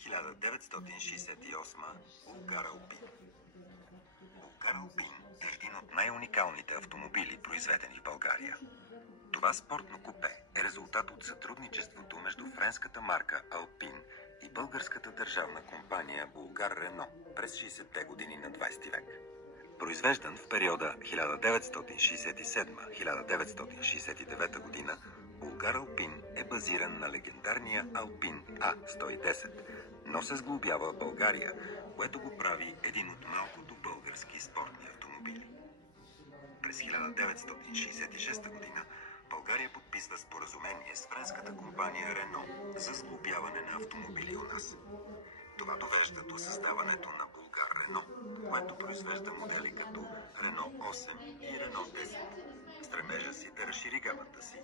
1968 Булгар Алпин. Булгар Алпин е един от най-уникалните автомобили, произведени в България. Това спортно купе е резултат от сътрудничеството между френската марка Алпин и българската държавна компания Булгар Рено през 60-те години на 20 век. Произвеждан в периода 1967-1969 година, Булгар Алпин е базиран на легендарния Алпин А110, но се сглобява в България, което го прави един от малкото български спортни автомобили. През 1966 година България подписва споразумение с френската компания Рено за сглобяване на автомобили у нас. Това довежда до създаването на Булгар Рено, което произвежда модели като Рено 8 и Рено 10. Стремежа си да разшири гамата си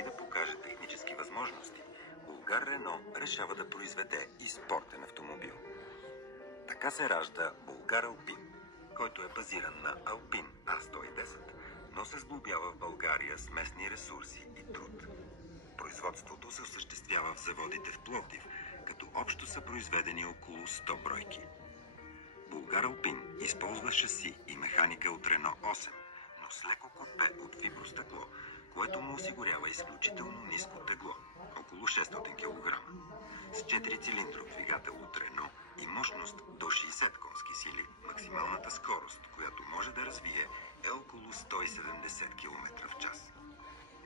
и да покаже технически възможности, Булгар Рено решава да произведе и спортен автомобил. Така се ражда Булгар Алпин, който е базиран на Алпин А110, но се сглобява в България с местни ресурси и труд. Производството се осъществява в заводите в Пловдив, като общо са произведени около 100 бройки. Булгар Алпин използва шаси и механика от Рено 8, но с леко купе от фибростъкло, което му осигурява изключително ниско тегло, около 600 кг. С 4-цилиндров двигател от Рено и мощност до 60 конски сили, максималната скорост, която може да развие, е около 170 км в час.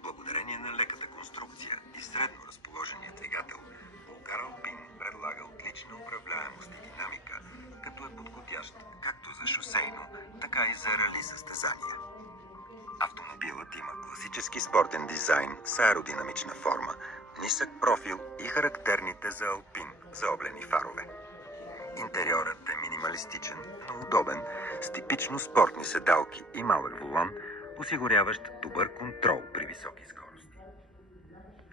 Благодарение на леката конструкция и средно разположения двигател, Булгар Алпин предлага отлична управляемост и динамика, като е подходящ както за шосейно, така и за рали състезания. Автомобилът има класически спортен дизайн с аеродинамична форма, нисък профил и характерните за Алпин заоблени фарове. Интериорът е минималистичен, но удобен, с типично спортни седалки и малък волан, осигуряващ добър контрол при високи скорости.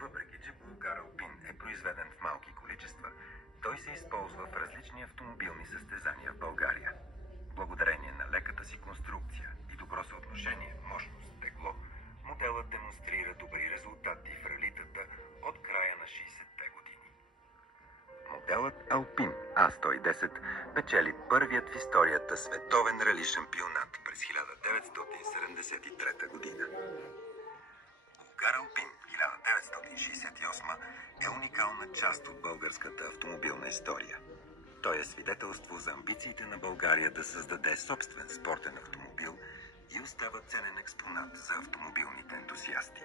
Въпреки че Булгар Алпин е произведен в малки количества, той се използва в различни автомобилни състезания в България. Благодарение на леката си конструкция и добро съотношение мощност-тегло, моделът демонстрира добри резултати в ралитата от края на 60-те години. Моделът Алпин А110 печели първият в историята световен рали шампионат през 1973 година. Булгар Алпин 1968 е уникална част от българската автомобилна история. Той е свидетелство за амбициите на България да създаде собствен спортен автомобил и остава ценен експонат за автомобилните ентусиасти.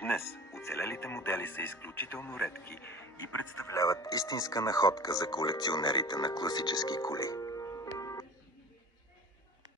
Днес оцелелите модели са изключително редки и представляват истинска находка за колекционерите на класически коли.